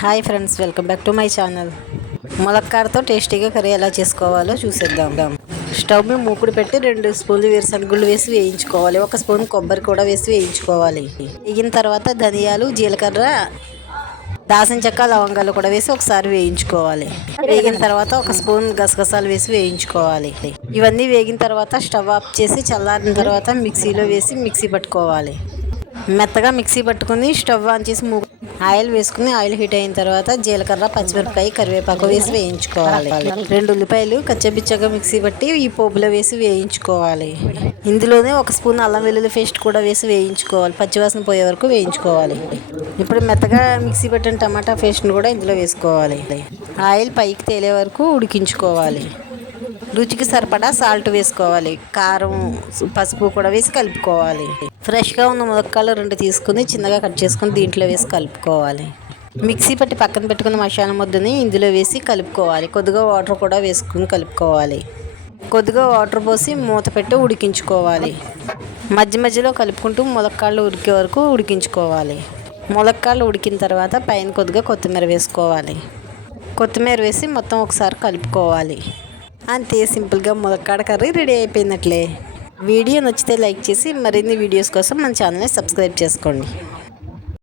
Hi friends, welcome back to my channel. ములక్కాడతో టేస్టీగా curry ఎలా చేసుకోవాలో చూసేద్దాం. స్టవ్ మీద మూకుడు పెట్టి 2 స్పూన్లు వేరుశనగుళ్ళు వేసి వేయించుకోవాలి. 1 స్పూన్ కొబ్బరి కూడా వేసి వేయించుకోవాలి. వేగిన తర్వాత ధనియాలు, జీలకర్ర, దాల్చిన చెక్క, లవంగాలు కూడా వేసి ఒకసారి వేయించుకోవాలి. వేగిన తర్వాత 1 స్పూన్ గసగసాలు వేసి వేయించుకోవాలి. ఇవన్నీ వేగిన తర్వాత స్టవ్ ఆఫ్ చేసి చల్లారిన తర్వాత మిక్సీలో వేసి మిక్సీ పట్టుకోవాలి. మెత్తగా మిక్సీ పట్టుకుని స్టవ్ ఆన్ చేసి ఆయిల్ వేసుకుని ఆయిల్ హీట్ అయిన తర్వాత జీలకర్ర, పచ్చిమిరపకాయ, కరివేపాకు వేసి వేయించుకోవాలి. 2 ఉల్లిపాయలు కచ్చపిచ్చగా మిక్సీ పట్టి ఈ పోపులో వేసి వేయించుకోవాలి. ఇందులోనే 1 స్పూన్ అల్లం వెల్లుల్లి పేస్ట్ కూడా వేసి వేయించుకోవాలి. పచ్చివాసన పోయే వరకు వేయించుకోవాలి. ఇప్పుడు మెత్తగా మిక్సీ పట్టిన టమాటా పేస్ట్ని కూడా ఇందులో వేసుకోవాలి. ఆయిల్ పైకి తేలే వరకు ఉడికించుకోవాలి. రుచికి సరిపడా సాల్ట్ వేసుకోవాలి. కారం, పసుపు కూడా వేసి కలుపుకోవాలి. ఫ్రెష్గా ఉన్న ములక్కాడలు 2 తీసుకుని చిన్నగా కట్ చేసుకుని దీంట్లో వేసి కలుపుకోవాలి. మిక్సీ పట్టి పక్కన పెట్టుకున్న మసాలా ముద్దని ఇందులో వేసి కలుపుకోవాలి. కొద్దిగా వాటర్ కూడా వేసుకుని కలుపుకోవాలి. కొద్దిగా వాటర్ పోసి మూత పెట్టి ఉడికించుకోవాలి. మధ్య మధ్యలో కలుపుకుంటూ ములక్కాడలు ఉడికే వరకు ఉడికించుకోవాలి. ములక్కాడలు ఉడికిన తర్వాత పైన కొద్దిగా కొత్తిమీర వేసుకోవాలి. కొత్తిమీర వేసి మొత్తం ఒకసారి కలుపుకోవాలి. అంతే, సింపుల్గా ములక్కాడ కర్రీ రెడీ అయిపోయినట్లే. వీడియో నచ్చితే లైక్ చేసి మరిన్ని వీడియోస్ కోసం మన ఛానల్ని సబ్స్క్రైబ్ చేసుకోండి.